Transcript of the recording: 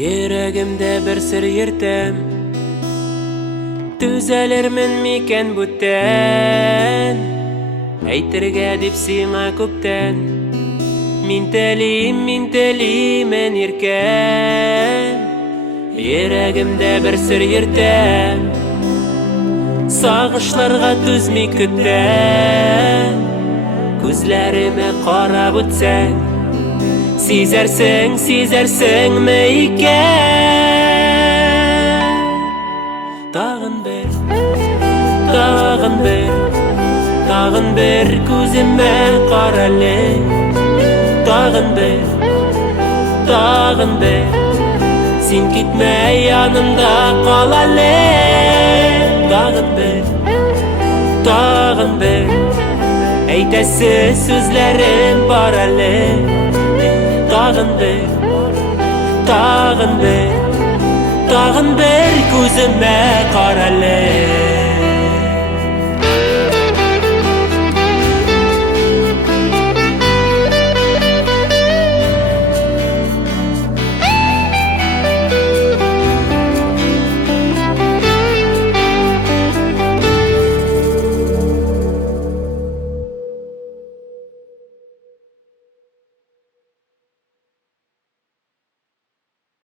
Йөрәгемдә бер сер йөртәм, түзәлермен микән бүтән? Әйтергә дип сиңа күптән, мин телимен иркән. Йөрәгемдә бер сер йөртәм, сагышларга түзми көтәм. Күзләремә карап үтсәң, сизәрсеңме икән? Тагын бер күземә карале. Тагын бер, син китмә янымда калале. Тагын бер, әйтәсе сүзләрем бар әле. Тагын бер, күземә карале.